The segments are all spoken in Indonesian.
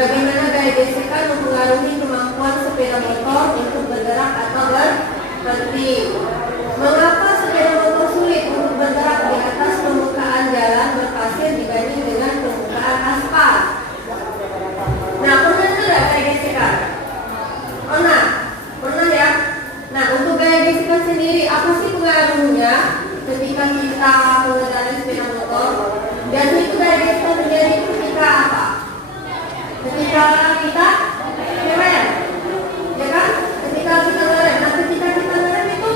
Bagaimana gaya gaya gesekan mempengaruhi kemampuan sepeda motor untuk bergerak atau berhenti? Mengapa sepeda motor sulit untuk bergerak di atas permukaan jalan berpasir dibanding dengan permukaan aspal? Nah, pernah tidak gaya gesekan? Pernah ya? Nah, untuk gaya gesekan sendiri, apa sih pengaruhnya ketika kita mengendarai sepeda motor? Dan itu gaya gesekan terjadi ketika apa? Ketika kita ngerem, ya kan? Ketika kita ngerem. Nah, ketika kita ngerem itu,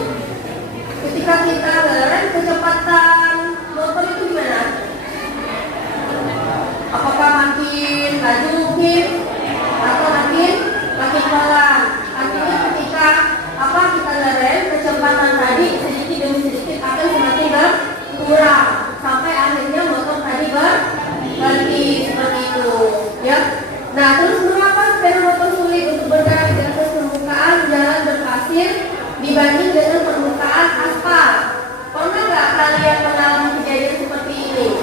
ketika kita ngerem, kecepatan motor itu gimana? Apakah makin laju mungkin? Atau makin pelan? Artinya ketika kita ngerem, kecepatan tadi sedikit demi sedikit akan semakin berkurang sampai akhirnya motor tadi berhenti seperti itu, ya. Nah, terus mengapa sepeda motor sulit untuk bergerak di atas permukaan jalan berpasir dibanding dengan permukaan aspal? Pernah nggak kalian mengalami kejadian seperti ini?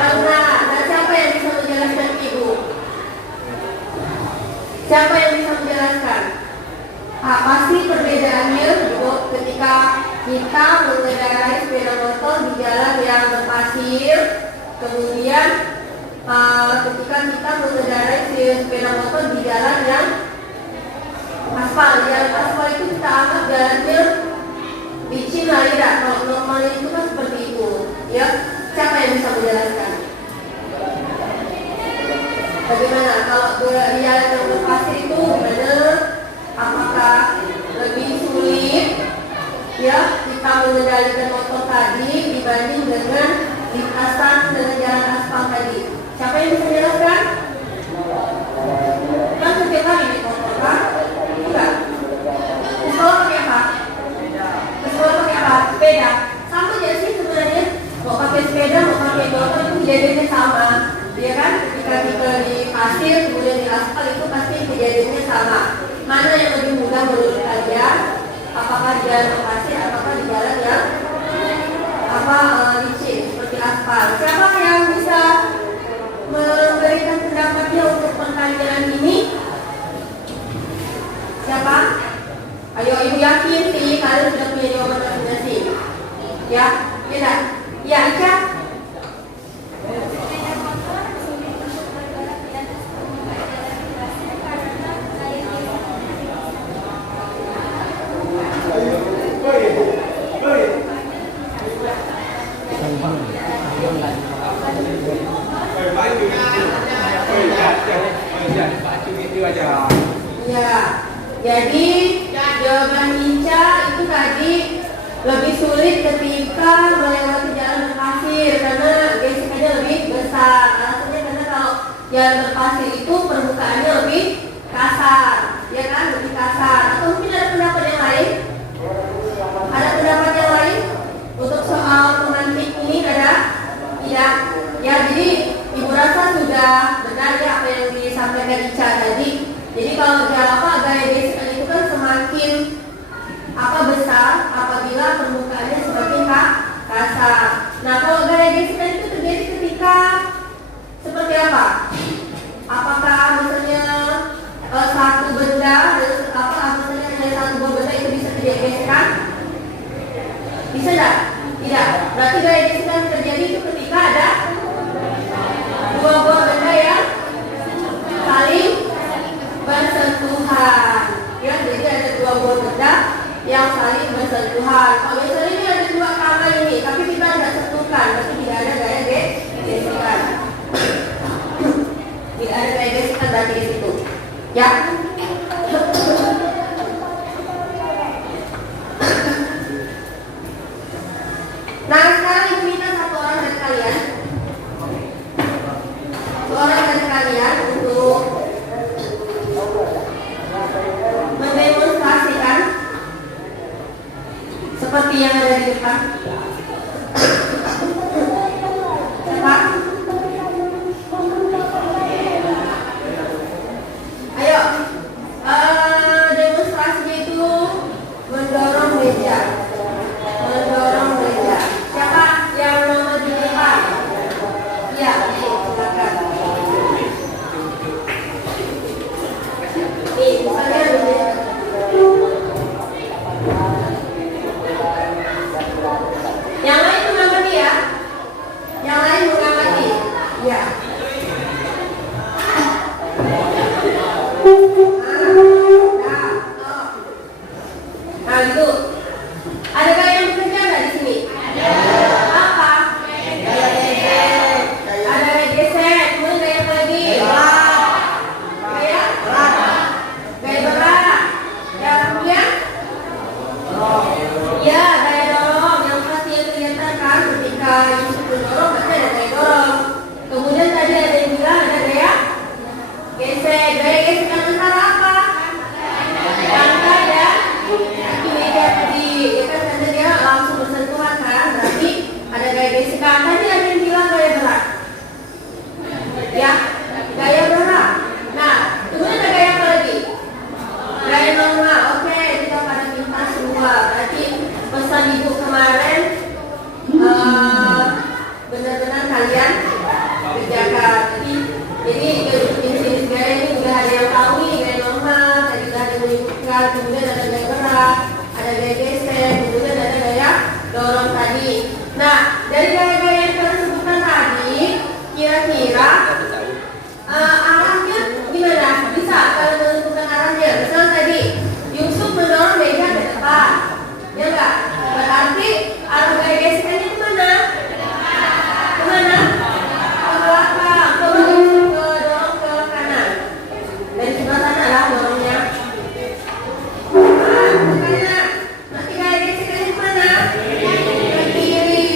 Pernah. Dan siapa yang bisa menjelaskan Ibu? Siapa yang bisa menjelaskan? Apa sih perbedaannya Ibu ketika kita mengendarai sepeda motor di jalan yang berpasir, kemudian ketika kita mengendarai sepeda motor di jalan yang aspal? Jalan aspal itu kita anggap jalannya licin lah, tidak? Kalau normalnya itu kan seperti itu, ya. Siapa yang bisa menjelaskan? Bagaimana kalau di jalan yang berpasir itu benar? Apakah lebih sulit, ya, kita mengendalikan motor tadi dibanding dengan lintasan dengan jalan aspal tadi? Siapa yang bisa menjelaskan? Kan setiap hari di motor kan? Enggak. Ke sekolah pakai apa? Ke sekolah pakai apa? Sepeda. Sama aja sih sebenarnya. Mau pakai sepeda, mau pakai motor itu kejadiannya sama, ya kan? Ketika kita di pasir kemudian di aspal itu pasti kejadiannya sama. Mana yang lebih mudah menurut kalian? Apakah di jalan pasir, apakah di jalan yang licin seperti aspal? Siapa yang bisa memberikan pendapatnya untuk pertanyaan ini? Siapa? Ayo, Ibu yakin sih kalian sudah punya jawaban masing-masing. Ya, tidak? Ya, Ica. Ya, jadi jawaban Ica itu tadi lebih sulit ketika melewati jalan berpasir karena gesekannya lebih besar. Alasannya karena kalau jalan berpasir itu permukaannya lebih kasar, ya kan? Lebih kasar. Atau mungkin ada pendapat yang lain? Ada pendapat yang lain untuk soal pemantik ini? Ada? Tidak. Ya, jadi Ibu rasa sudah benar ya apa yang disampaikan Ica tadi. Jadi kalau gaya gesekan itu kan semakin besar apabila permukaannya semakin kasar. Nah, kalau gaya gesekan itu terjadi ketika seperti apa? Apakah misalnya satu benda, misalnya hanya satu buah benda itu bisa terjadi gesekan? Bisa tidak? Tidak. Berarti gaya gesekan terjadi itu ketika ada dua buah benda yang saling bersentuhan, ya. Jadi ada dua buah benda yang saling bersentuhan. Kalau misalnya ini ada dua tangan ini, tapi kita tidak sentuhkan, berarti tidak ada gaya gesekan. Tidak ada gaya gesekan berarti di situ, ya. Nah, sekarang Ibu minta satu orang dari kalian untuk mendemonstrasikan seperti yang ada di depan. Siapa? Ayo, demonstrasinya itu mendorong meja. Siapa yang nomor di depan? Iya, silakan. dua. Berarti pesan ibu kemarin benar-benar kalian kerjakan. Jadi jenis-jenis gaya ini udah ada yang tahu nih, gaya normal, tadi udah ada yang menyebutkan, kemudian ada gaya berat, ada gaya geser, kemudian ada gaya dorong tadi. Nah, dari gaya-gaya yang kalian sebutkan tadi, kira-kira arahnya gimana? Bisa kalian menentukan arahnya? Misalnya tadi Yusuf mendorong meja ke depan, ya enggak? Berarti arah gaya gesernya kemana? Kemana? Ke belakang. Coba Yusuf dorong ke kanan. Dari sebelah sana lah dorongnya. Makanya nanti gaya gesernya kemana? Ke kiri.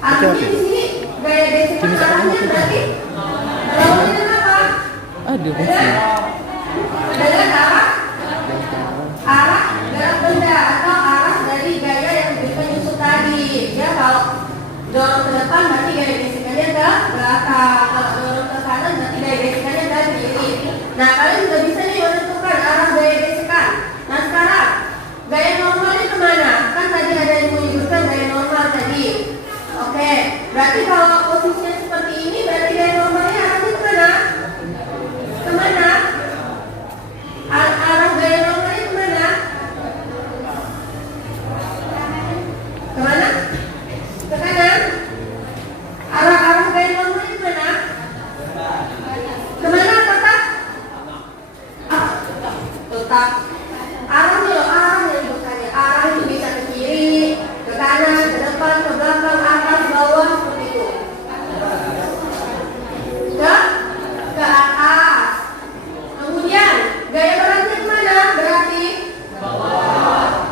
Artinya di sini gaya geser arahnya berarti dorongnya kenapa? Ada mesin. Adalah arah gerak benda atau arah dari gaya yang diberikan Yusuf tadi. Ya, kalau dorong ke depan berarti gaya gesekannya ke belakang. Kalau dorong ke kanan berarti gaya gesekannya ke kiri. Nah, kalian sudah bisa nih menentukan arah gaya gesekan. Nah, sekarang gaya normalnya kemana? Kan tadi ada yang menyebutkan gaya normal tadi. Oke, berarti kalau posisinya seperti ini berarti gaya normalnya arahnya kemana? Kemana? Arah gaya normalnya kemana? Kemana? Ke kanan? Arah gaya normalnya kemana? Kemana tetap? Tetap. Arahnya loh, arahnya bukannya. Arah itu bisa ke kiri, ke kanan, ke depan, ke belakang, atas, bawah, seperti itu. Ke atas. Kemudian gaya beratnya kemana? Berarti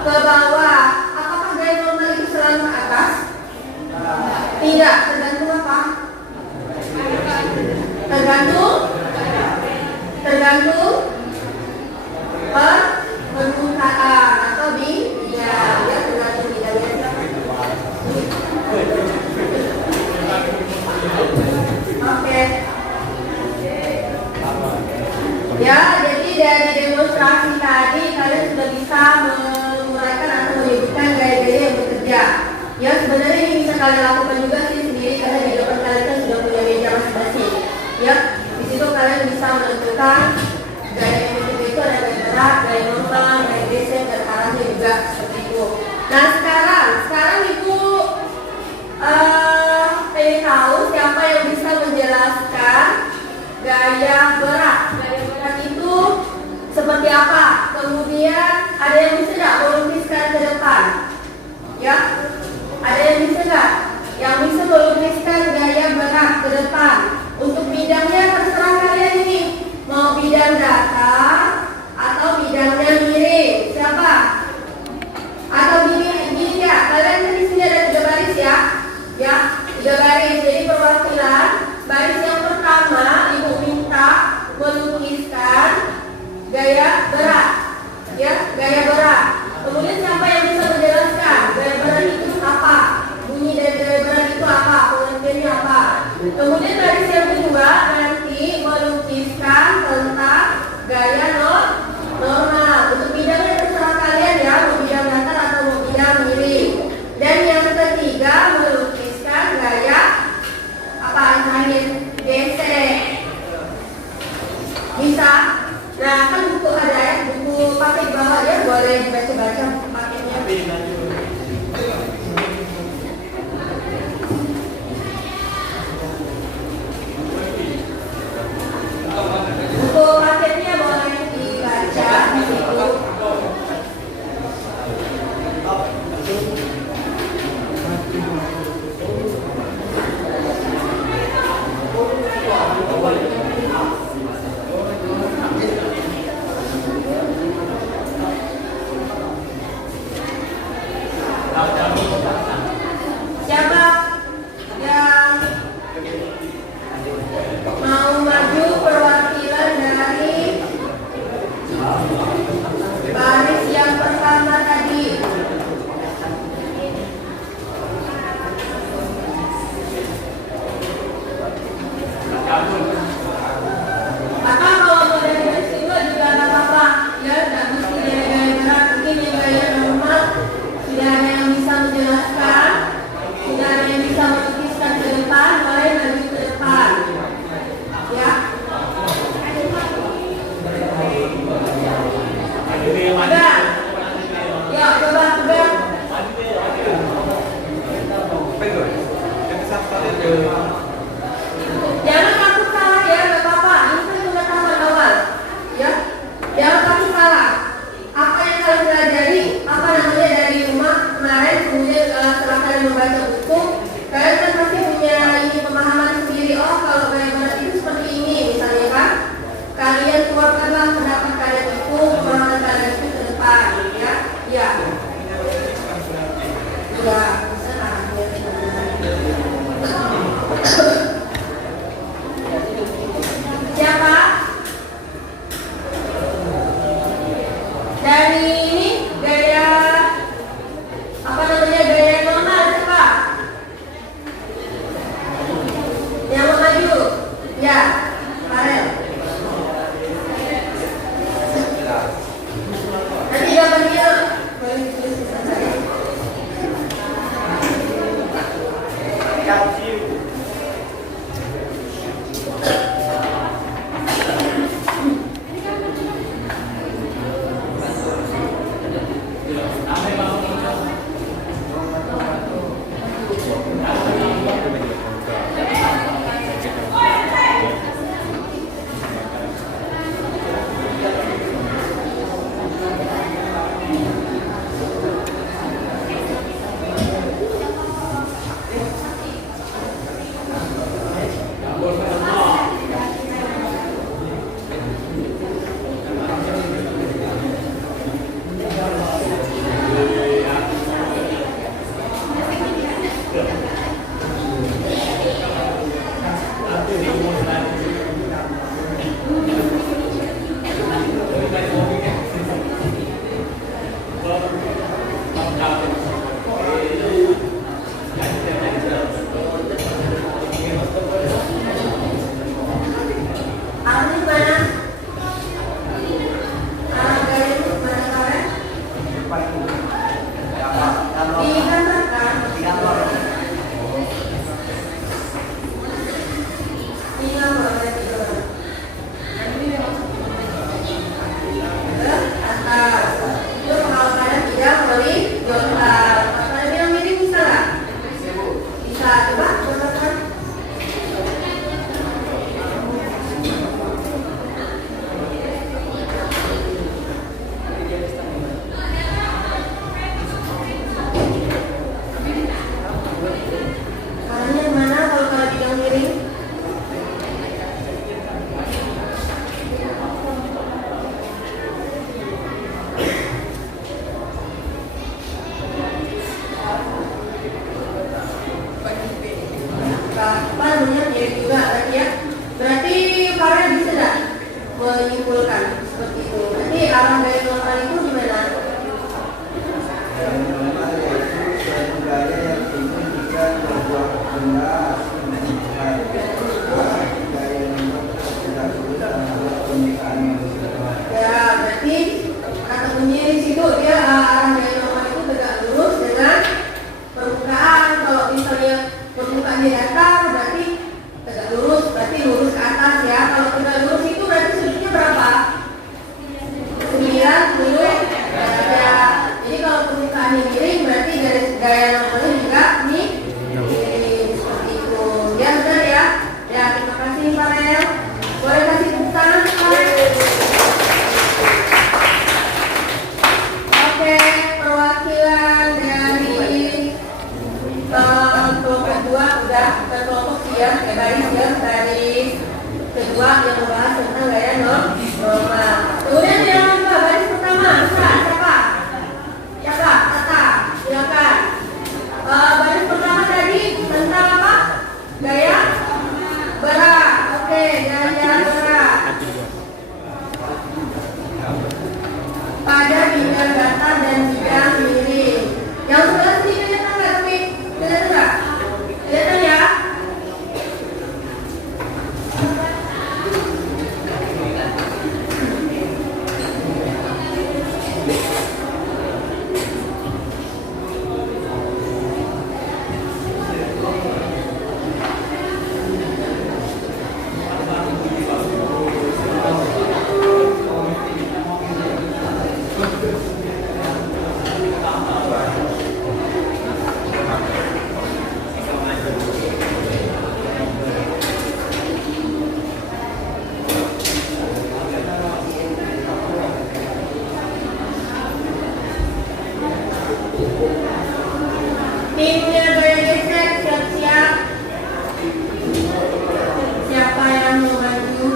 ke bawah. Apakah gaya normal itu selalu ke atas? Tidak, tergantung apa? Tergantung permukaan atau bidang. Ya, tergantung bidangnya. Oke. Ya, jadi dari demonstrasi tadi kalian sudah bisa menguraikan atau menyebutkan gaya-gaya yang bekerja. Ya, sebenarnya ini bisa kalian lakukan juga sih sendiri karena di depan kalian kan sudah punya meja masing-masing. Ya, di situ kalian bisa menentukan gaya yang bekerja itu ada gaya berat, gaya normal, gaya geser, dan arahnya juga seperti itu. Nah, sekarang ibu pengen tahu siapa yang bisa menjelaskan gaya berat. Gaya berat itu seperti apa? Kemudian ada yang bisa nggak melukiskan ke depan? Ya, ada yang bisa nggak? Yang bisa melukiskan gaya berat ke depan. Untuk bidangnya terserah kalian ini. Mau bidang datar atau bidangnya miring? Siapa? Atau gini ya? Kalian di sini ada 3 baris ya? Ya, 3 baris. Jadi perwakilan baris yang pertama ibu minta melukiskan gaya berat. Ya, gaya berat. Kemudian siapa yang bisa menjelaskan gaya berat itu apa? Bunyi dari gaya berat itu apa? Pengertiannya apa? Kemudian baris yang kedua nanti melukiskan tentang gaya normal. Untuk bidangnya terserah kalian ya, mau bidang datar atau mau bidang miring. Dan yang ketiga melukiskan gaya apa terakhir? Geser. Bisa? Nah, kan buku ada ya, buku pakai di bawah ya, boleh dibaca-baca pakainya. Buku paketnya boleh dibaca di situ. di situ dia arah gaya normal itu tegak lurus dengan permukaan. Kalau misalnya permukaannya datar berarti tegak lurus, berarti lurus ke atas ya. Kalau tegak lurus itu berarti sudutnya berapa? 90 derajat. Jadi kalau permukaannya miring berarti garis gaya normalnya juga miring seperti itu. Ya benar ya. Ya terima kasih Pak Rel. Boleh kasih tepuk tangan Pak. Oke, perwakilan dari kelompok 2 udah kelompok ya, baris ya, baris kedua yang membahas tentang gaya normal. Kemudian yang kedua, baris pertama, siapa? Siapa? Tata, silakan. Baris pertama tadi tentang apa? Gaya berat. Oke, gaya berat. Pada bidang datar dan bidang miring. Yang sebelah sini kelihatan nggak, tapi kelihatan nggak? Kelihatan ya? Timnya bergeser, siap-siap. Siapa yang mau maju?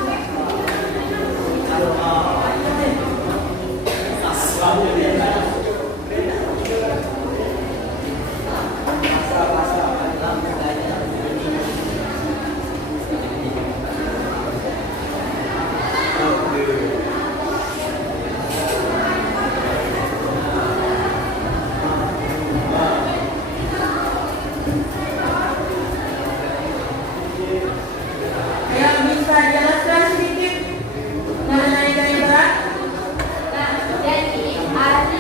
Ayo bisa jelaskan sedikit mengenai gaya berat? Jadi ada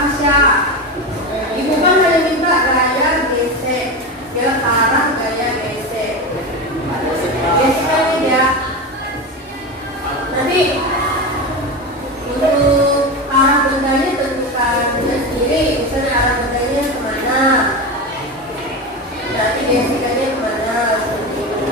Tasya. Ibu kan hanya minta gaya gesek, dia arah gaya gesek. Gesek ini dia. Nanti untuk arah bendanya tentukan dengan sendiri, misalnya arah bendanya kemana. Nanti gesekannya kemana, seperti itu.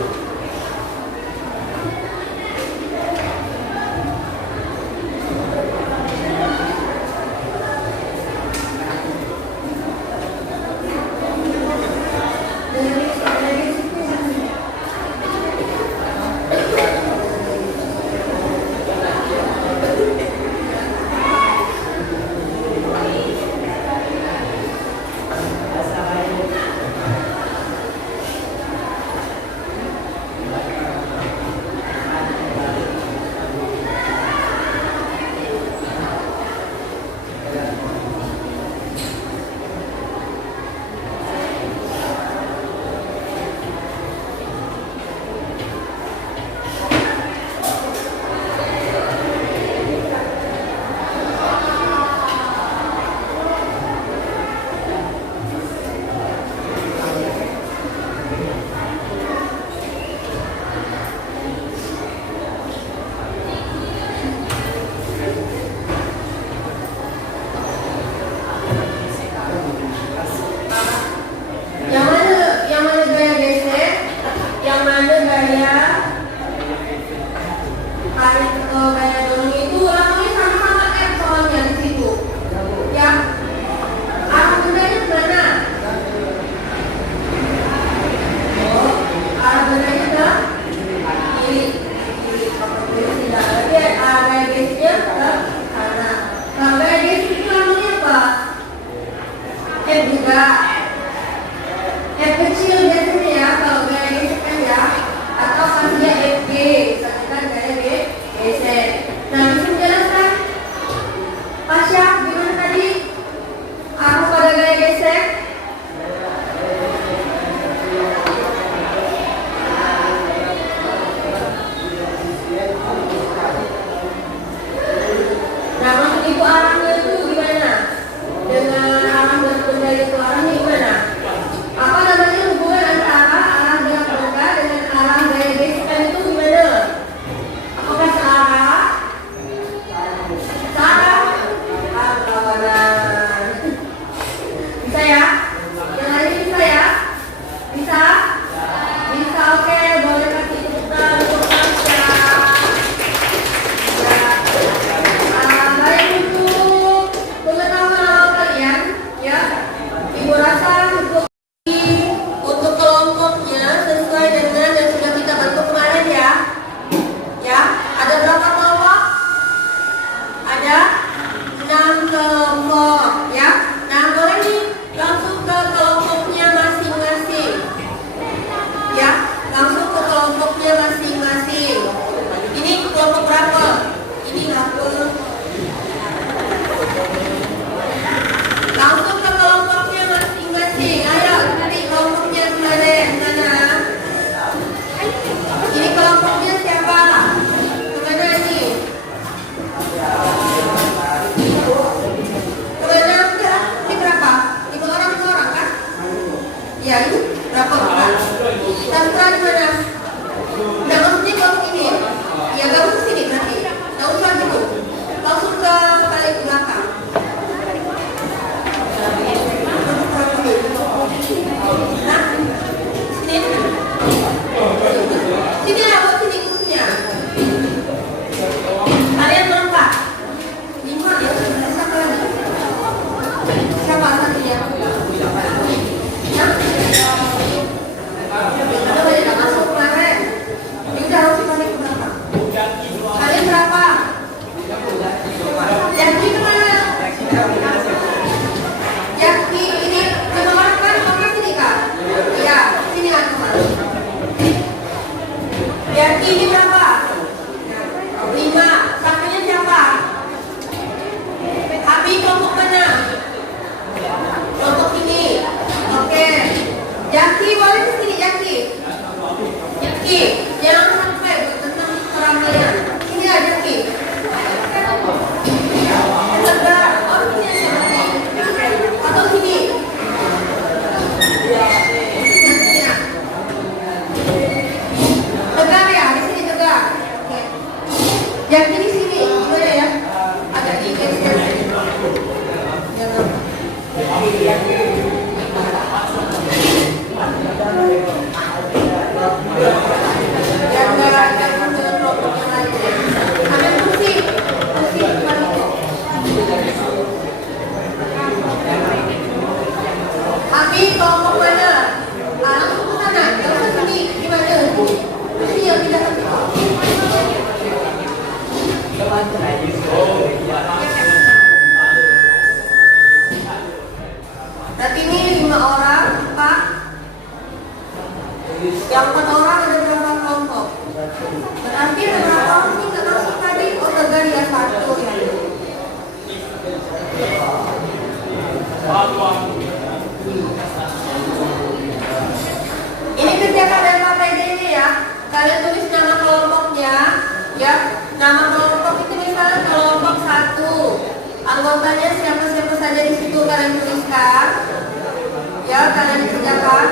Yang di sini gimana ya? Agak digeser. Abi kelompok mana? Langsung ke sana, jangan ke sini. Gimana? Ini yang tidak berarti ini 5 orang, Pak. Yang 4 orang ada berapa kelompok? Berarti ada berapa orang ini nggak masuk tadi? Oh, negara ya 1 ya. Ini kerjakan dari KPD ini ya. Kalian tulis nama kelompoknya, ya. Nama kelompok itu misalnya kelompok 1. Anggotanya siapa-siapa saja di situ kalian tuliskan. Ya, kalian kerjakan.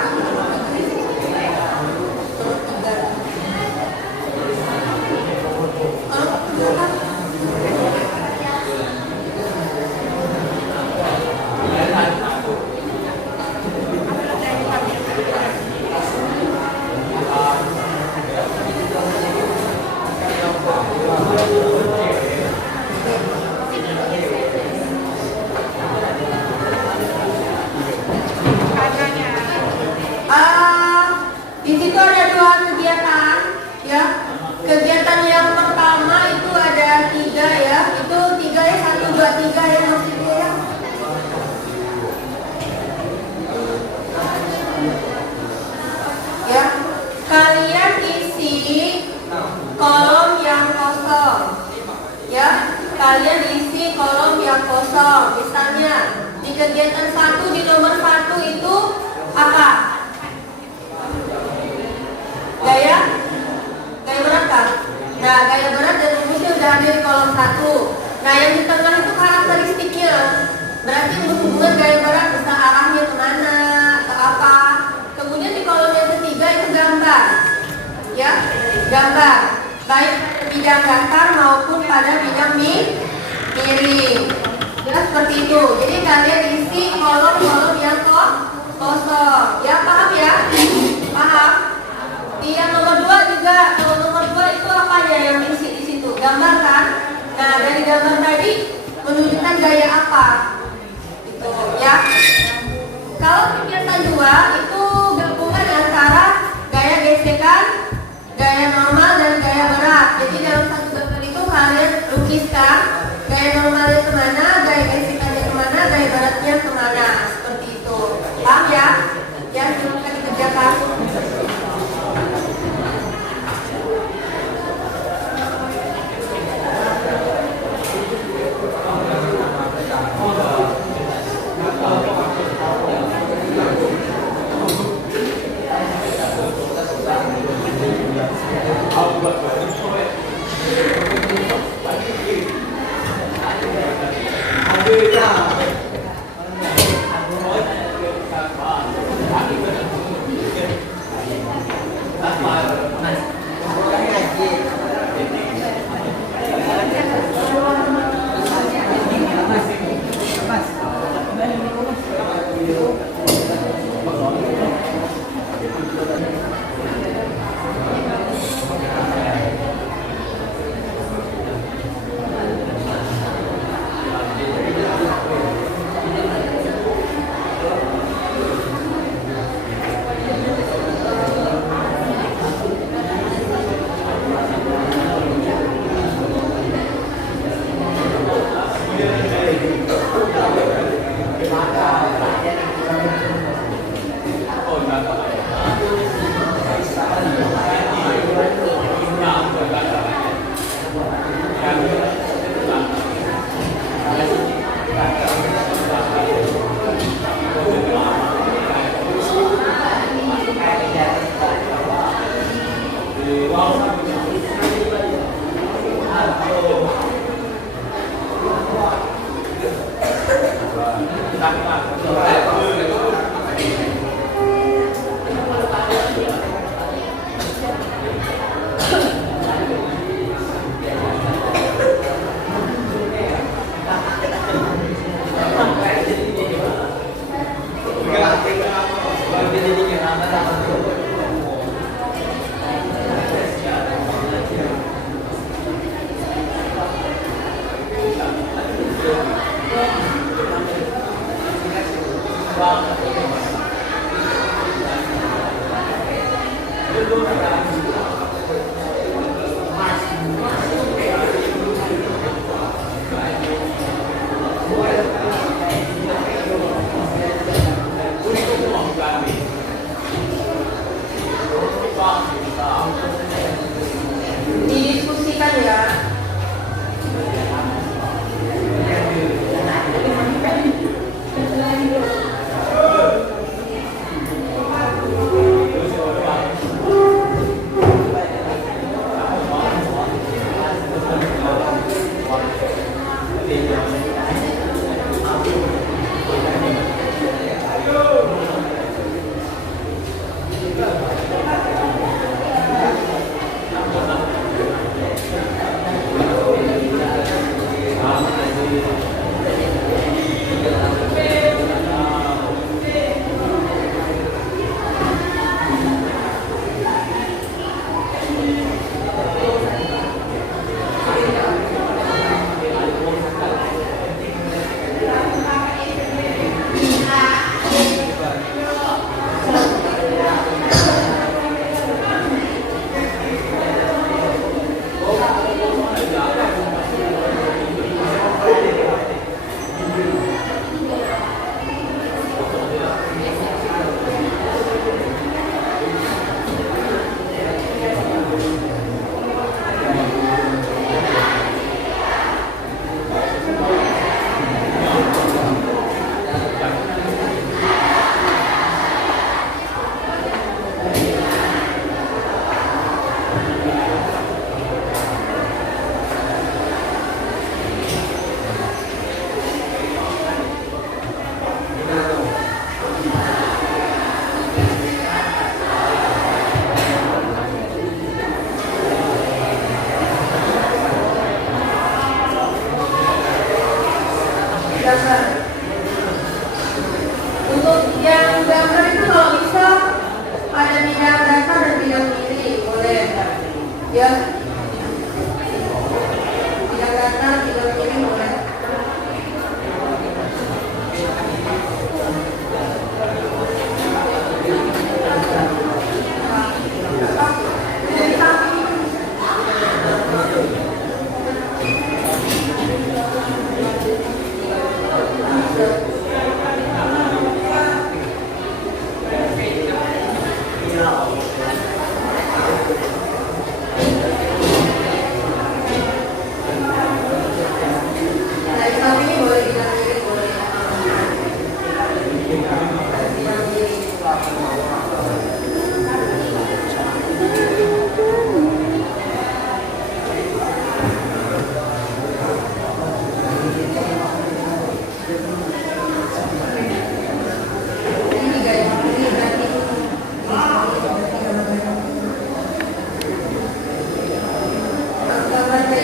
Di situ ada 2 kegiatan, ya. Kegiatan yang pertama itu ada 3 ya. Itu 3 ya, 1, 2, 3 ya maksudnya ya. Ya, kalian isi kolom yang kosong. Ya, kalian isi kolom yang kosong. Misalnya di kegiatan 1 di nomor 1 itu apa? Gaya berat kan? Nah, gaya berat dan rumusnya udah ada di kolom 1. Nah, yang di tengah itu karakteristiknya. Berarti hubungan gaya berat bisa arahnya kemana, ke apa. Kemudian di kolom yang ketiga itu gambar. Ya, gambar. Baik bidang datar maupun pada bidang miring. Ya, seperti itu. Jadi kalian isi kolom-kolom yang kosong. Ya, paham ya? Paham? Yang nomor 2 juga, kalau nomor 2 itu apa ya yang diisi di situ? Gambar kan? Nah, dari gambar tadi menunjukkan gaya apa? Itu ya. Kalau kegiatan 2 itu gabungan antara gaya gesekan, gaya normal dan gaya berat. Jadi dalam satu gambar itu kalian lukiskan gaya normalnya kemana, gaya gesekannya kemana, gaya beratnya kemana. Seperti itu. Paham ya? Ya, silakan dikerjakan.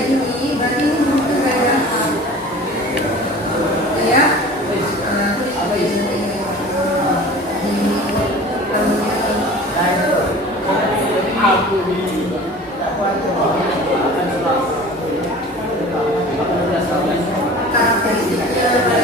ini berarti ini butuh gaya ya. Apa itu karakteristiknya gimana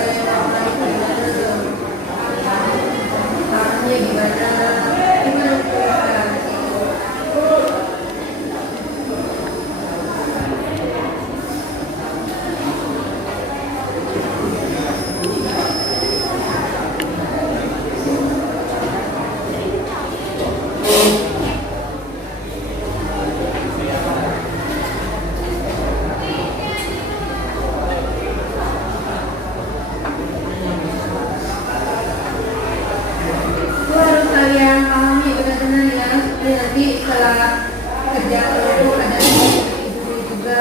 nanti setelah kerja itu ada ibu juga,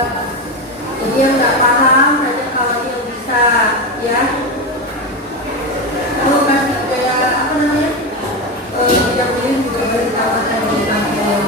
jadi yang nggak paham hanya kawan yang bisa ya. Kalau kasih kayak apa namanya yang ini juga beritahukan di kampung.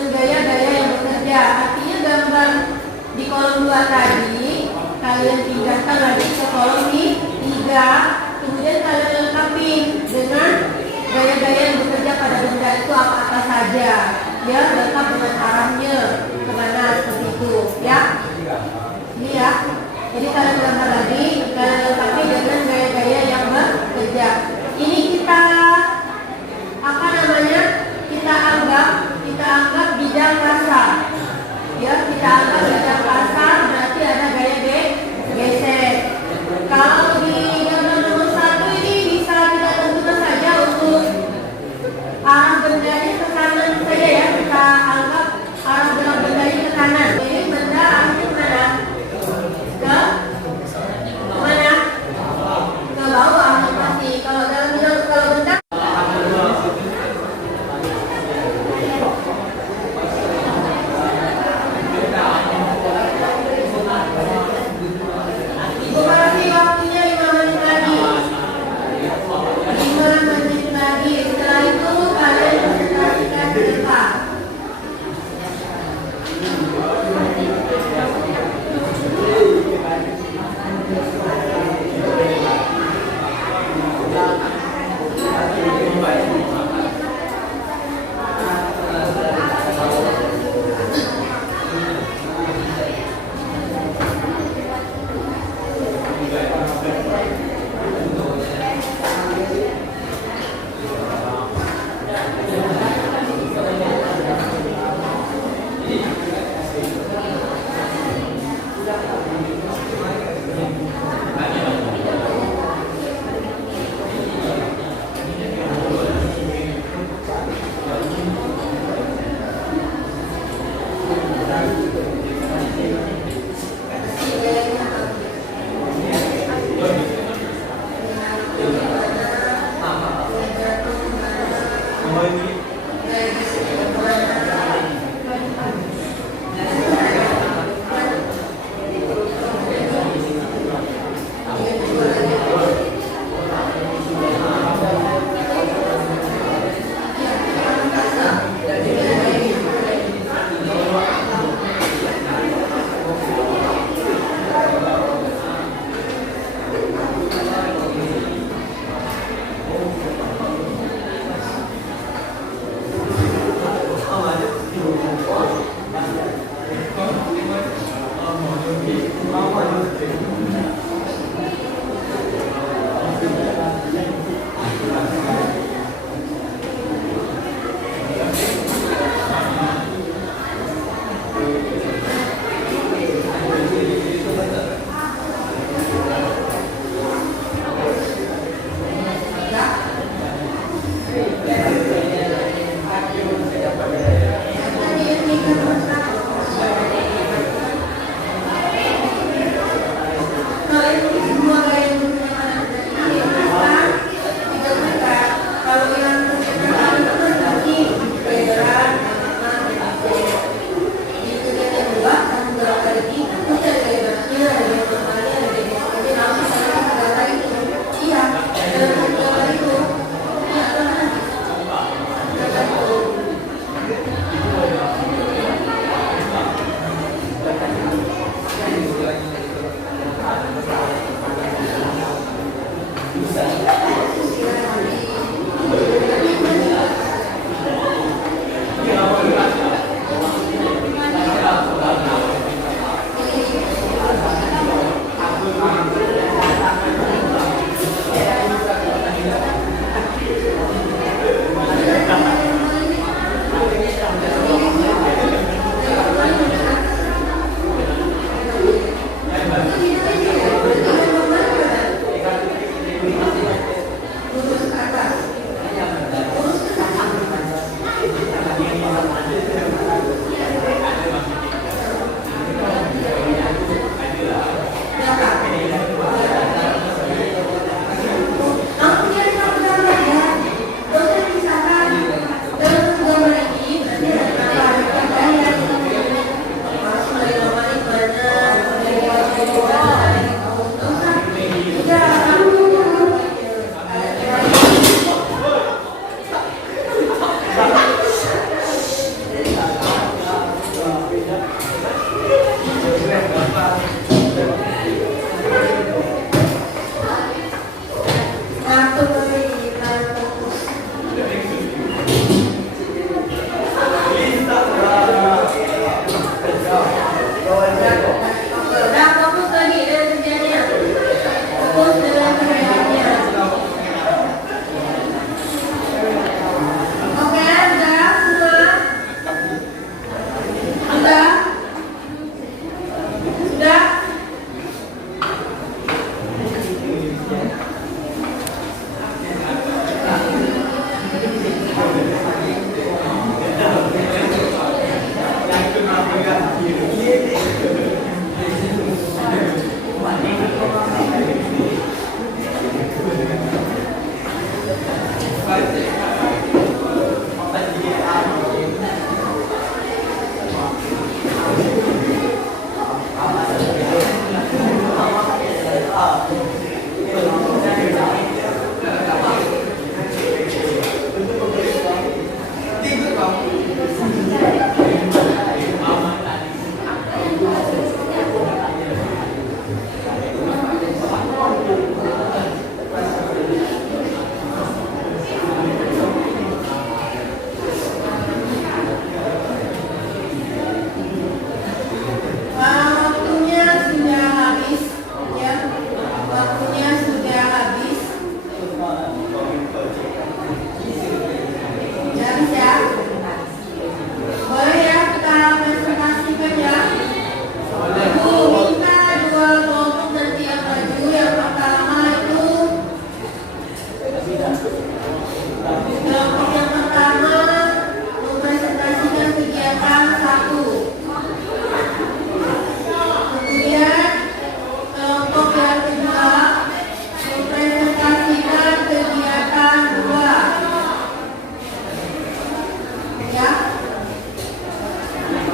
dengan gaya-gaya yang bekerja. Artinya gambar di kolom 2 tadi kalian pindahkan lagi ke kolom 3, kemudian kalian lengkapi dengan gaya-gaya yang bekerja pada benda itu apa saja, ya, lengkap dengan arahnya kemana, seperti itu, ya. Ini ya. Jadi kalian gambar lagi, kalian lengkapi dengan gaya-gaya yang bekerja. Ini kita apa namanya? Kita anggap bidang kasar. Ya, kita anggap bidang kasar berarti ada gaya geser. Kalau di gambar nomor 1 ini bisa kita tentukan saja untuk arah bendanya ke kanan saja, ya. Kita anggap arah gerak bendanya ke kanan. Jadi benda arahnya kemana? Ke mana?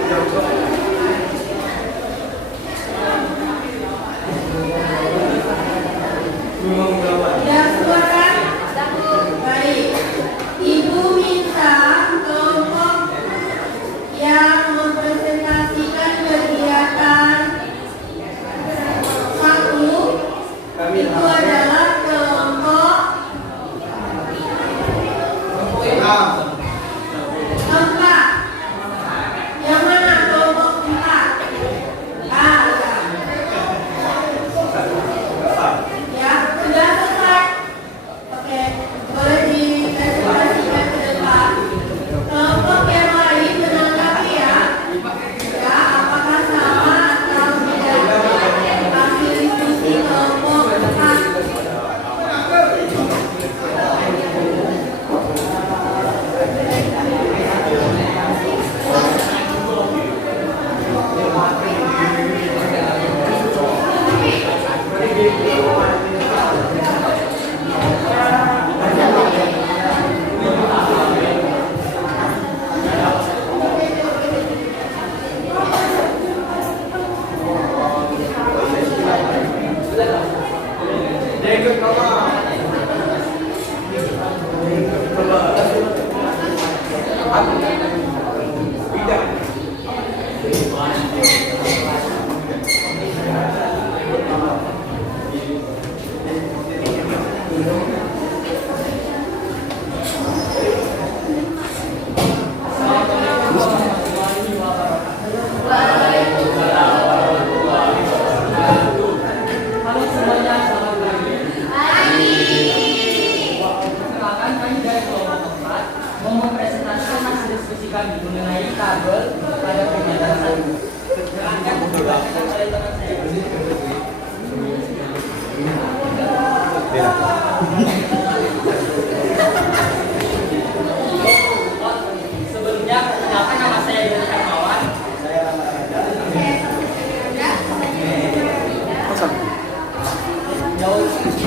Tidak keluar kan? Baik. Ibu minta kelompok yang mempresentasikan kegiatan satu itu adalah kelompok empat. Yang mana kelompok empat? Ah, ya, sudah selesai. Oke, boleh dipresentasikan ke depan. Kelompok yang lain menanggapi ya. Ya, apakah sama atau tidak? Hasil diskusi kelompok empat. Halo semuanya, selamat pagi. Perkenalkan, kami dari kelompok 4 mau mempresentasikan hasil diskusi kami mengenai kabel pada kegiatan satu. Silakan dibacakan oleh teman saya. Sebelumnya, perkenalkan nama saya Yudha Hermawan.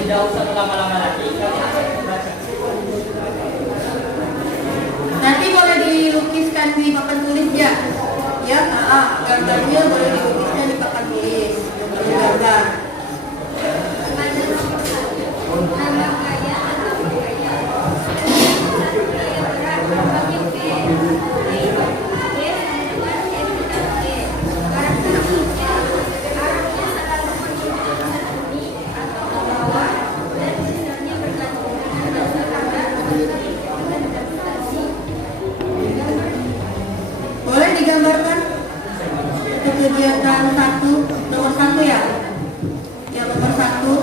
Jauh satu lama-lama lagi kami akan membaca. Nanti boleh dilukiskan di papan tulis ya. Ya, gambarnya boleh dilukiskan di papan tulis. Gambar. Boleh digambarkan untuk kegiatan satu, nomor satu ya? Yang nomor satu.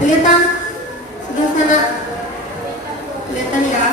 Kelihatan sebelah sana? Kelihatan ya?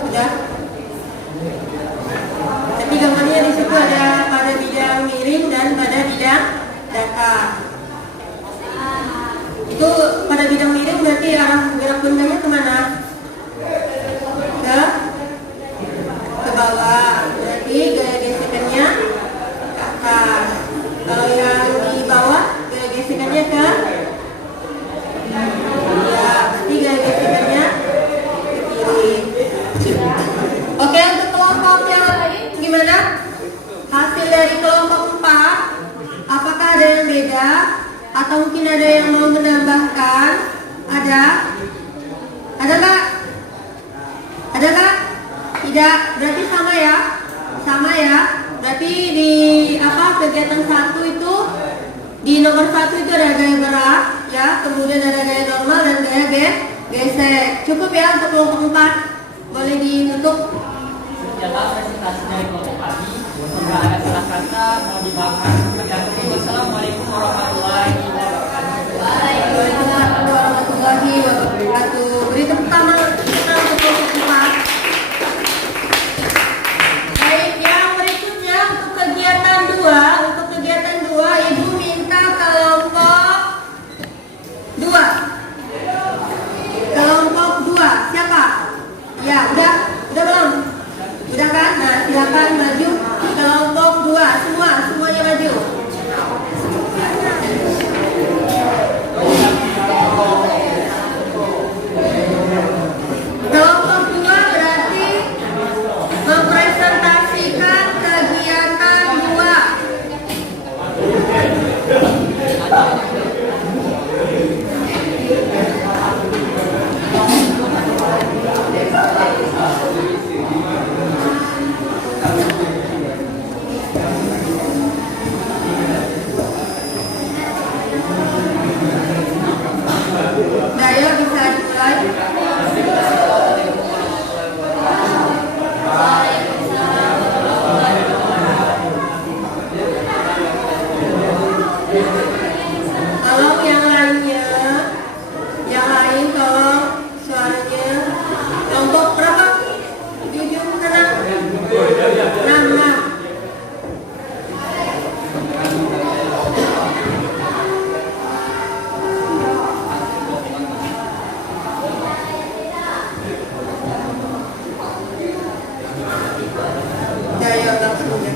Udah. Jadi gambarnya di situ ada pada bidang miring dan pada bidang datar. Itu pada bidang miring berarti arah gerak bendanya kemana? Ke bawah. Berarti gaya gesekannya ke atas. Kalau yang di bawah gaya gesekannya ke ya, berarti gaya gesekannya ke kiri. Oke, untuk kelompok yang lain gimana? Hasil dari kelompok 4, apakah ada yang beda? Atau mungkin ada yang mau menambahkan? Ada? Ada nggak? Ada nggak? Tidak, berarti sama ya? Sama ya? Berarti di kegiatan 1 itu, di nomor 1 itu ada gaya gerak, ya, kemudian ada gaya normal dan gaya gesek. Cukup ya untuk kelompok 4. Boleh ditutup. Setelah presentasi dari kelompok pagi, jika ada salah kata mau dibahas. Wassalamualaikum warahmatullahi wabarakatuh. Waalaikumsalam warahmatullahi wabarakatuh. Beri tepuk tangan kita untuk kelompok 4. Baik, yang berikutnya untuk kegiatan 2. Untuk kegiatan 2, Ibu minta kelompok 2. Kelompok 2, siapa? Ya, udah belum? Udah kan? Nah, silakan maju kelompok 2 semuanya maju. Kelompok 2 berarti mempresentasikan kegiatan 2. Dayo bisa dimulai. Tolong yang lainnya, yang lain tolong suaranya. Kelompok berapa? Di ujung kanan. 6. Dayo langsung ya.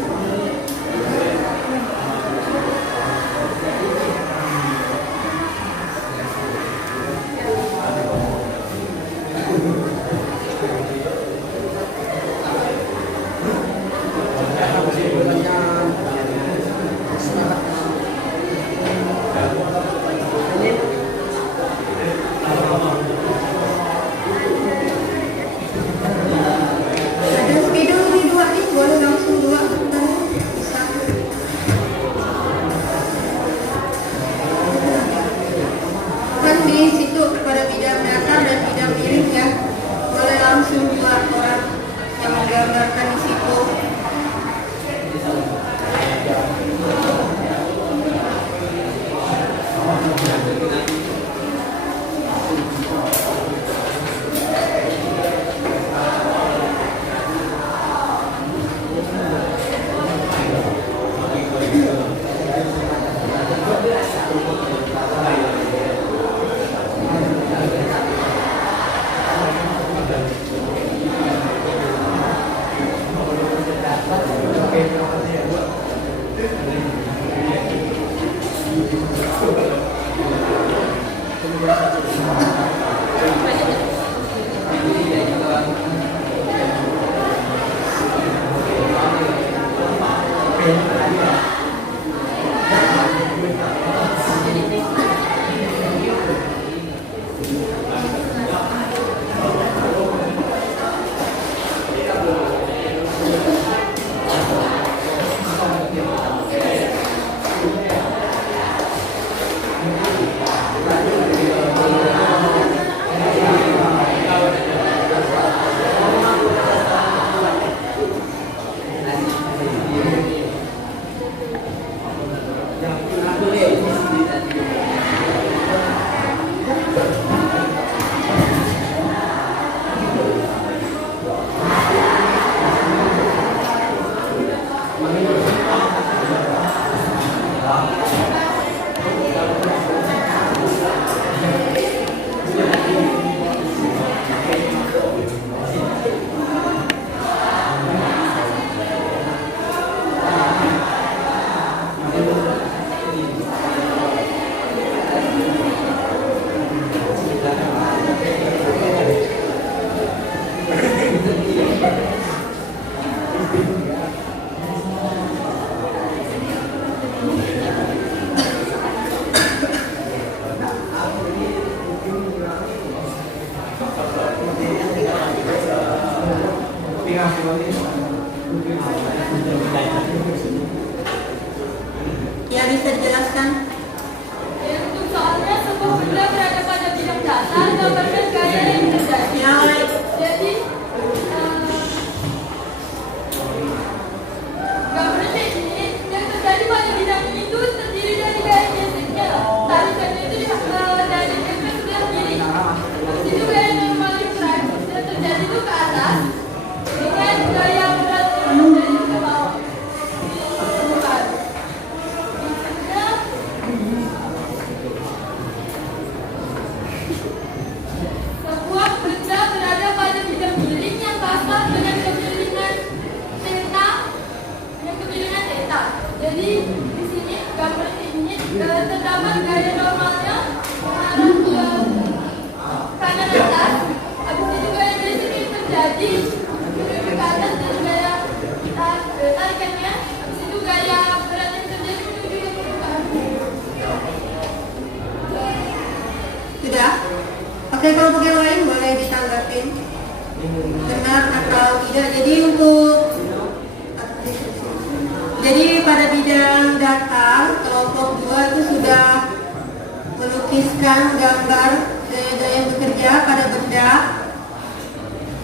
Ya, bisa dijelaskan? Untuk soalnya sebuah benda berada pada bidang datar, gambarkan gaya yang terjadi. Ya, Jadi, gambarnya ini yang terjadi pada bidang itu terdiri dari gaya geseknya. Tarikannya itu dari efek sebelah kiri. Terus itu gaya normal yang terjadi itu ke atas. Dengan gaya berat yang terjadi ke bawah. Sebuah benda berada pada bidang miring yang basah dengan kemiringan theta, Jadi di sini gambar ini terdapat gaya normalnya mengarah ke kanan atas. Habis itu gaya basic yang terjadi ke atas dan gaya tarikannya. Habis itu gaya berat yang terjadi menuju ke permukaan. Sudah? Oke, kelompok yang lain boleh ditanggapin benar atau tidak. Jadi pada bidang datar kelompok 2 itu sudah melukiskan gambar gaya-gaya yang bekerja pada benda.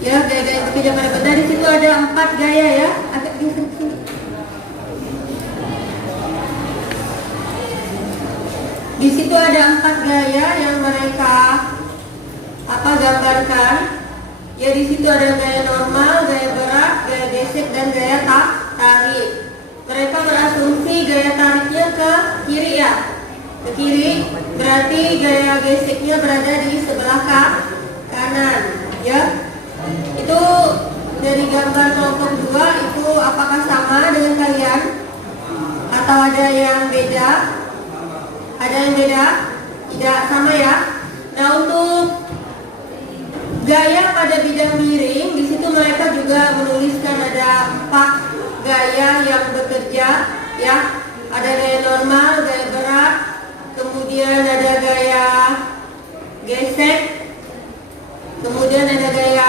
Ya, gaya-gaya yang bekerja pada benda. Di situ ada 4 gaya ya. Agak geser ke sini. Di situ ada 4 gaya yang mereka gambarkan. Ya, di situ ada gaya normal, gaya berat, gaya gesek, dan gaya tarik. Mereka berasumsi gaya tariknya ke kiri ya, ke kiri. Berarti gaya geseknya berada di sebelah kanan. Ya, itu dari gambar kelompok 2 itu apakah sama dengan kalian atau ada yang beda? Ada yang beda? Tidak sama ya. Nah, untuk gaya pada bidang miring, di situ mereka juga menuliskan ada 4 gaya yang bekerja, ya. Ada gaya normal, gaya berat, kemudian ada gaya gesek, kemudian ada gaya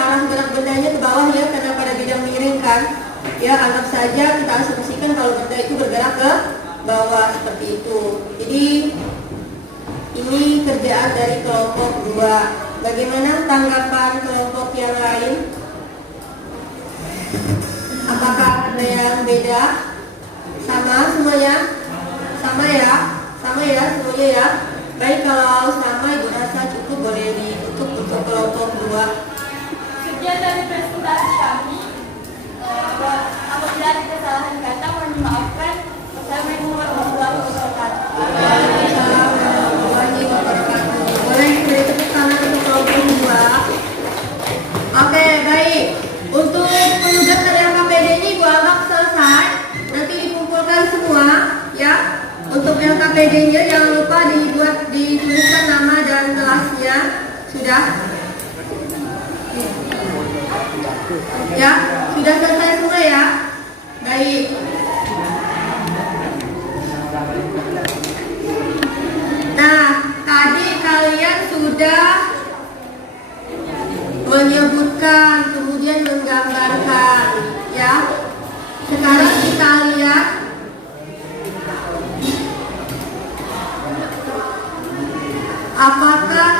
arah gerak bendanya ke bawah ya, karena pada bidang miring kan. Ya, anggap saja kita asumsikan kalau benda itu bergerak ke bawah seperti itu. Jadi ini kerjaan dari kelompok 2. Bagaimana tanggapan kelompok yang lain? Apakah ada yang beda? Sama semuanya? Sama ya? Sama ya semuanya ya? Baik, kalau sama Ibu rasa cukup, boleh ditutup untuk kelompok 2. Sekian dari presentasi kami. Apabila ada kesalahan kata, mohon dimaafkan. Wassalamualaikum warahmatullahi wabarakatuh. Waalaikumsalam warahmatullahi wabarakatuh. Boleh diberi tepuk tangan untuk kelompok 2. Oke, baik. Untuk penugasan LKPD ini Ibu anggap selesai. Nanti dikumpulkan semua ya. Untuk LKPD-nya jangan lupa dituliskan nama dan kelasnya. Sudah? Ya, sudah selesai semua ya. Baik. Nah, tadi kalian sudah menyebutkan, kemudian menggambarkan, ya. Sekarang kita lihat apakah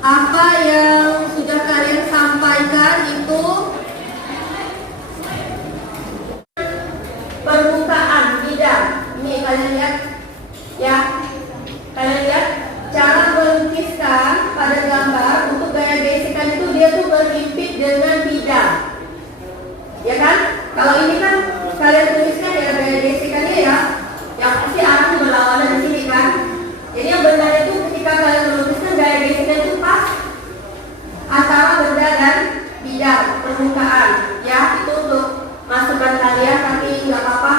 apa yang sudah kalian sampaikan itu permukaan bidang. Ini kalian lihat, ya. Kalian lihat cara melukiskan pada gambar untuk gaya gesekan itu dia tuh berhimpit dengan bidang, ya kan? Kalau ini kan kalian tuliskan ya gaya gesekannya ya, yang pasti arahnya berlawanan di sini kan. Jadi yang benar itu ketika kalian melukiskan gaya gesekan itu pas antara benda dan bidang permukaan, ya. Itu untuk masukan kalian, tapi nggak apa-apa.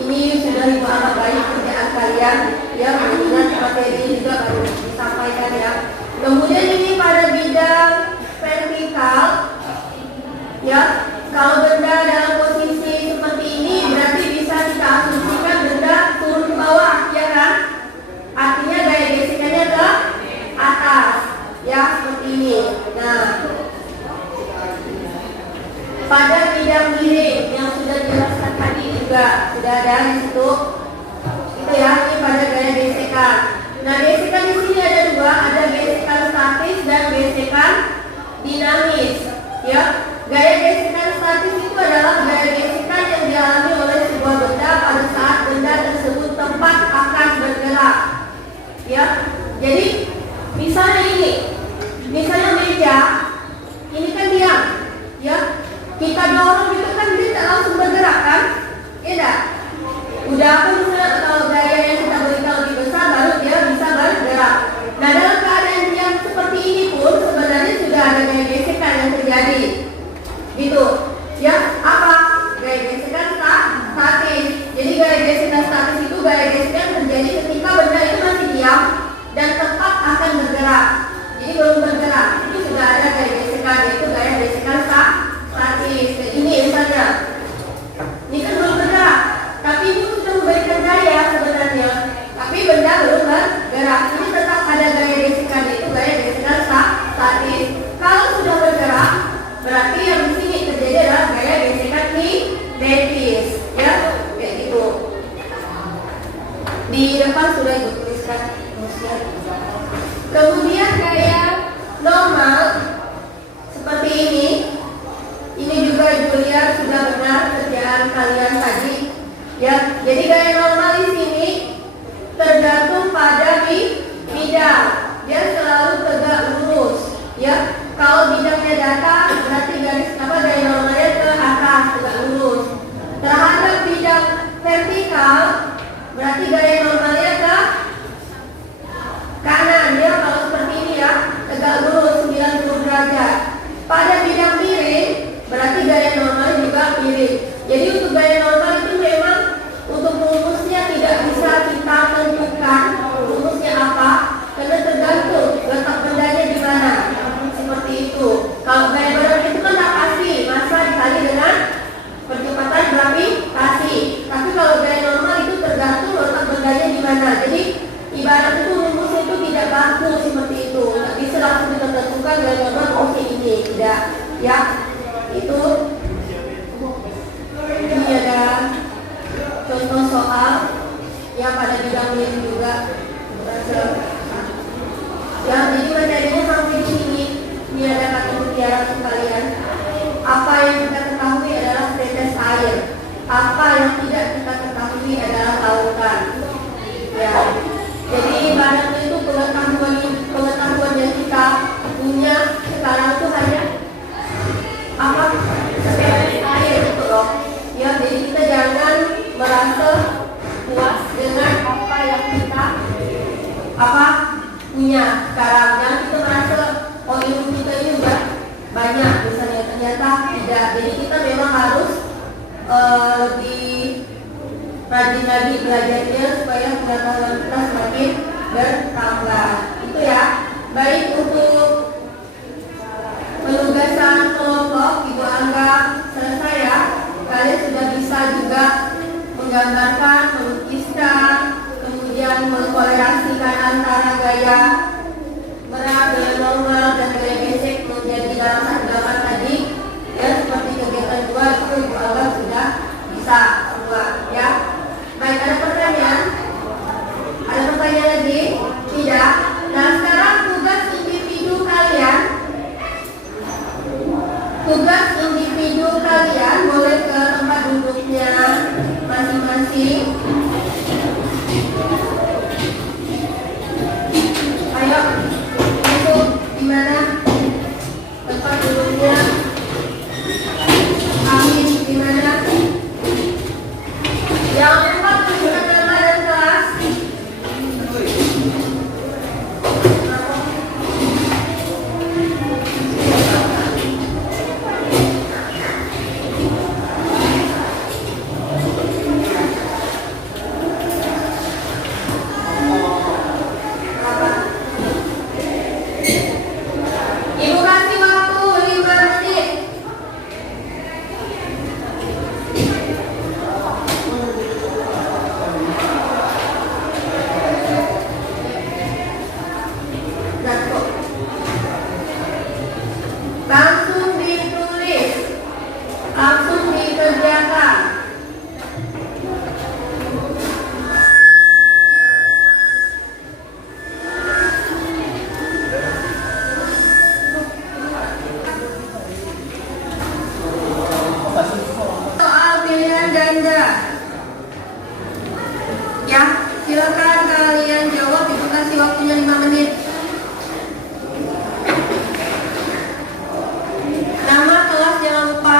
Ini sudah ibu anggap baik kerjaan kalian, ya. Mengingat materi juga baru disampaikan, ya. Kemudian ini pada bidang vertikal, ya. Kalau benda dalam posisi seperti ini berarti bisa kita asumsikan benda turun ke bawah, ya kan? Artinya gaya gesekannya ke atas, ya, seperti ini. Nah, pada bidang miring yang sudah dijelaskan tadi juga sudah ada di situ, itu ya. Ini pada gaya gesekan. Nah, gesekan di sini ada dua, ada gesekan statis dan gesekan dinamis, ya. Gaya gesekan statis itu adalah gaya gesekan yang dialami oleh sebuah benda pada saat benda tersebut tempat akan bergerak, ya. Jadi misalnya ini, misalnya meja, ini kan diam, ya. Kita dorong itu kan dia tak langsung bergerak kan, tidak? Udah apa misalnya kalau gaya yang kita berikan lebih besar baru dia bisa bergerak. Nah, dalam keadaan diam seperti ini pun sebenarnya sudah ada gaya gesekan yang terjadi, gitu, ya. Apa? Gaya gesekan statis. Jadi gaya gesekan statis itu gaya gesekan terjadi ketika benda itu masih diam dan tempat akan bergerak. Jadi belum bergerak, itu sudah ada gaya gesekan, yaitu gaya gesekan statis. Ini misalnya, ini kan belum bergerak, tapi itu sudah memberikan gaya sebenarnya, tapi benda belum bergerak. Ini tetap ada gaya gesekan, yaitu gaya gesekan statis. Kalau sudah bergerak, berarti yang di sini terjadi adalah gaya gesekan kinetis, ya, kayak gitu. Di depan sudah ibu tuliskan. Kemudian gaya normal seperti ini juga ibu lihat sudah benar kerjaan kalian tadi, ya. Jadi gaya normal di sini tergantung pada bidang, dia selalu tegak lurus, ya. Kalau bidangnya datar berarti garis gaya normalnya ke atas tegak lurus. Terhadap bidang vertikal berarti gaya normalnya ke kanan, ya. Kalau seperti ini ya, tegak lurus 90 derajat. Pada bidang miring berarti gaya normal juga miring. Jadi untuk gaya normal itu memang untuk rumusnya tidak bisa kita tentukan rumusnya apa, karena tergantung letak bendanya di mana. Seperti itu. Kalau gaya berat itu kan tak pasti, massa dikali dengan percepatan gravitasi. Tapi kalau gaya normal itu tergantung letak bendanya di mana. Jadi ibarat itu rumusnya itu tidak baku seperti itu. Tidak bisa langsung ditentukan gaya normal oke ini, tidak, ya. Itu ini ada contoh soal yang pada bidang miring juga. Ya, jadi materinya sampai di sini. Ini ada kata mutiara untuk kalian. Apa yang kita ketahui adalah tetes air. Apa yang tidak kita ketahui adalah lautan. Ya, jadi ibaratnya itu pengetahuan yang kita punya sekarang itu hanya apa? Tetes air itu loh. Ya, jadi kita jangan merasa puas dengan apa yang kita punya sekarang. Jangan kita merasa oh ilmu kita ini udah banyak misalnya, ternyata tidak. Jadi kita memang harus lebih rajin lagi belajarnya supaya pengetahuan kita semakin bertambah. Itu ya. Baik, untuk penugasan kelompok ibu anggap selesai ya. Kalian sudah bisa juga menggambarkan, melukiskan waktunya 5 menit. Nama kelas jangan lupa.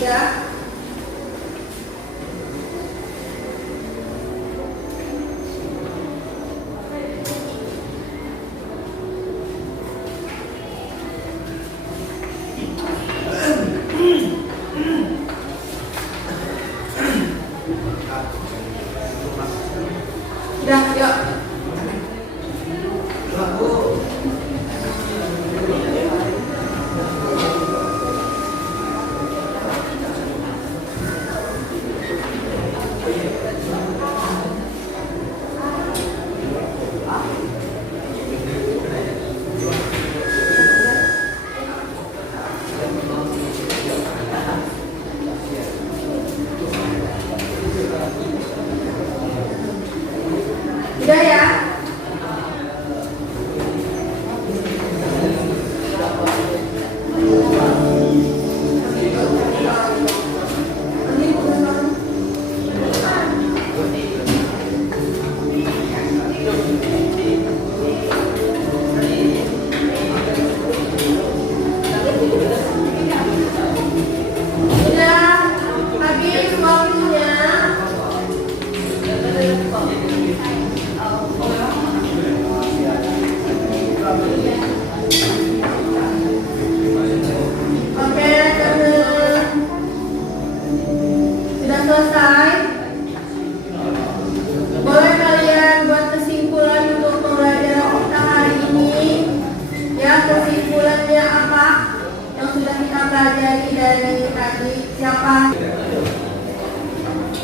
Sudah? Sudah, yuk. Sudah ya? Sudah habis waktunya. Oke, sudah selesai. Boleh kalian buat kesimpulan untuk pembelajaran kita hari ini. Ya, kesimpulannya apa yang sudah kita pelajari dari tadi? Siapa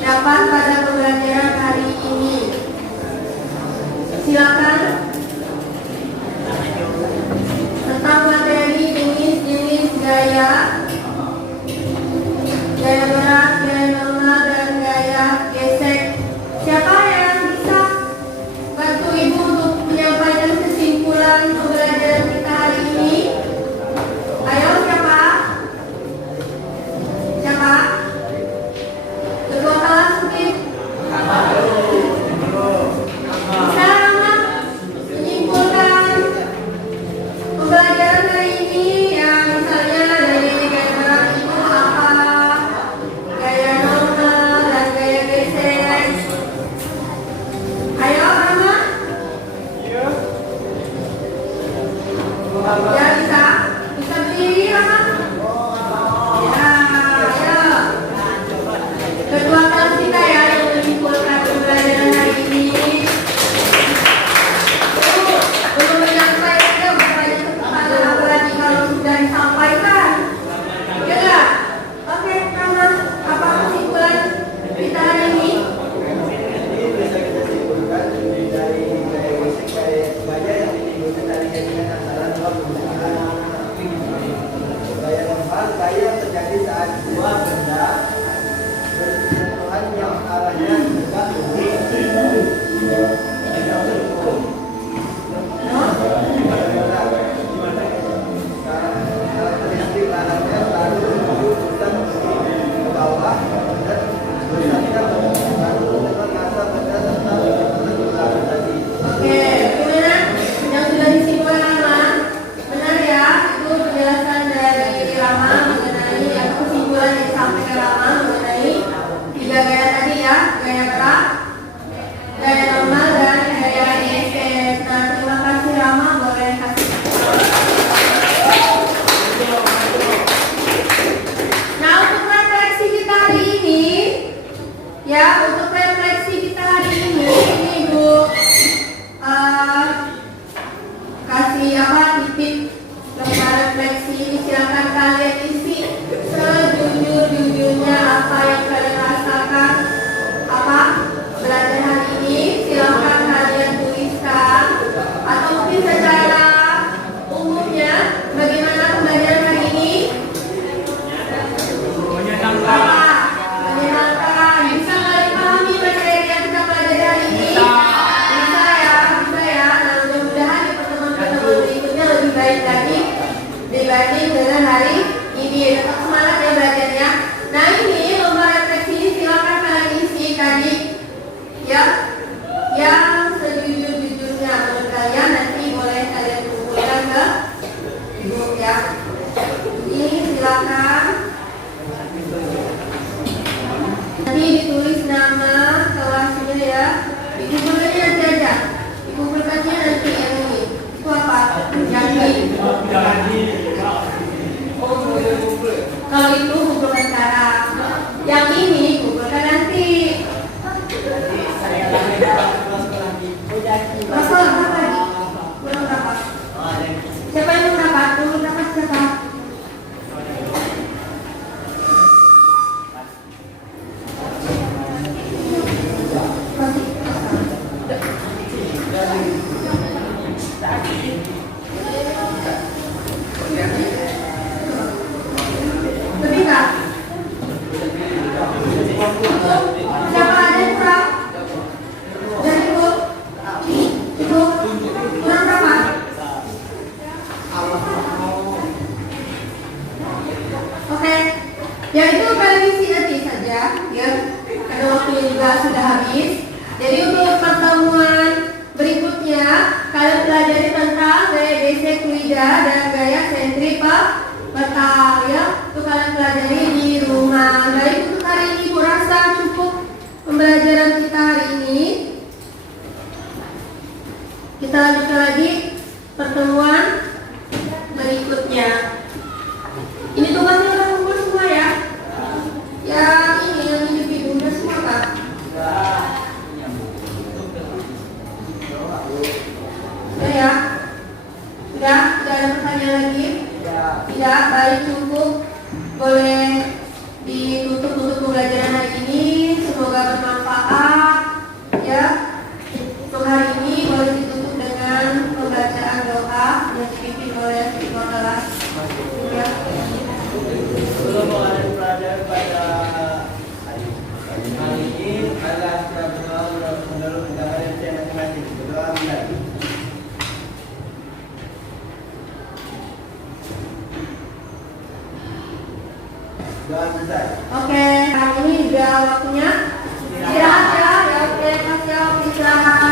dapat pada pembelajaran hari ini? Silakan. Tentang materi jenis-jenis gaya, gaya berat, gaya normal, dan gaya gesek. Siapa yang bisa bantu ibu untuk menyampaikan kesimpulan pembelajaran kita hari ini? Ayo, siapa? Siapa? Ketua kelas mungkin? Bisa Rama menyimpulkan pembelajaran hari ini, ya misalnya dari gaya berat itu apa, gaya normal, dan gaya gesek. Ayo Rama. Ya bisa berdiri Rama. Ya, ayo. Kedua kelas kita ya yang menyimpulkan pembelajaran hari ini. Belum menyampaikan, bertanya ke kepala, apalagi kalau sudah disampaikan. Ya enggak? Oke, Rama, apa kesimpulan kita hari ini? Bisa kita simpulkan dari gaya yang ditimbulkan dari jaringan antara dua pembelajaran. Gaya normal, gaya yang terjadi saat dua benda bersentuhan yang arahnya tegak karakteristik arahnya selalu menuju pusat ke bawah dan bersandar lalu dengan masa benda serta berlalu tadi. Oke, gimana? Yang sudah disimpulkan Rama? Benar ya? Itu penjelasan dari Rama mengenai kesimpulan yang disampaikan Kalau itu kumpulkan sekarang. Yang ini kumpulkan nanti. Nanti saya lagi kelas lagi. Udah Rasul berapa lagi? Belum dapat. Oh, ada yang Siapa yang belum dapat? Belum dapat siapa? Lebih nggak? Siapa ada yang kurang? Jadi cukup? Cukup? Kurang berapa? Oke, ya itu kalian isi nanti saja, ya. Karena waktunya juga sudah habis. Jadi untuk pertemuan berikutnya kalian pelajari tentang gaya basic fluida dan gaya sentripetal, ya. Itu kalian pelajari di rumah. Baik, untuk hari ini kurasa cukup pembelajaran kita hari ini. Kita lanjutkan lagi pertemuan berikutnya. Ini tugasnya udah kumpul semua ya. Yang ini yang individu udah semua Kak. Udah ya? Udah? Tidak ada pertanyaan lagi? Tidak, baik cukup. Boleh ditutup untuk pembelajaran hari ini. Semoga bermanfaat. Ya. Untuk hari ini boleh ditutup dengan pembacaan doa yang dipimpin oleh ketua kelas. Ya. Sebelum mulai belajar pada hari ini, Allah sudah berdoa menurut undangan yang saya masing-masing. Berdoa mulai. Doa selesai. Oke, hari ini udah waktunya istirahat ya. Ya, oke, kasih istirahat.